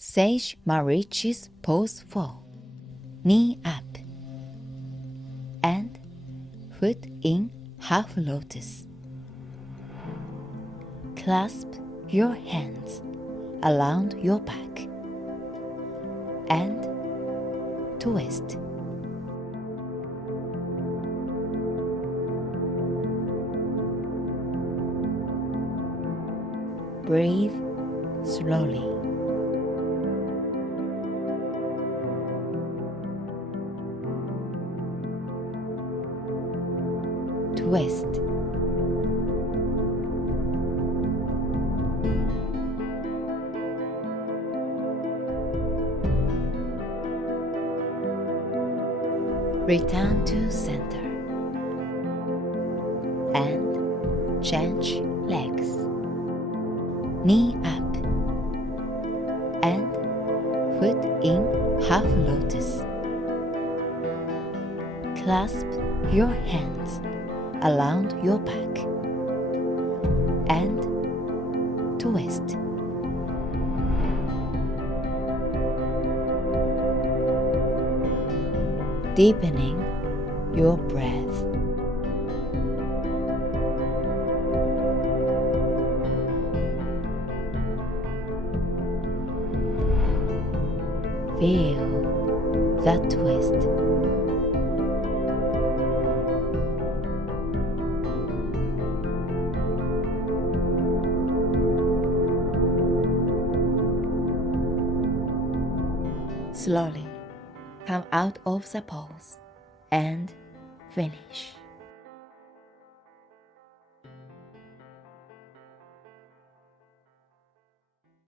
Sage Marichi's pose 4. Knee up and foot in half lotus. Clasp your hands around your back and twist. Breathe slowly. Twist. Return to center and change legs. Knee up and foot in half lotus. Clasp your hands around your back and twist. Deepening your breath. Feel that twist. Slowly come out of the pose and finish.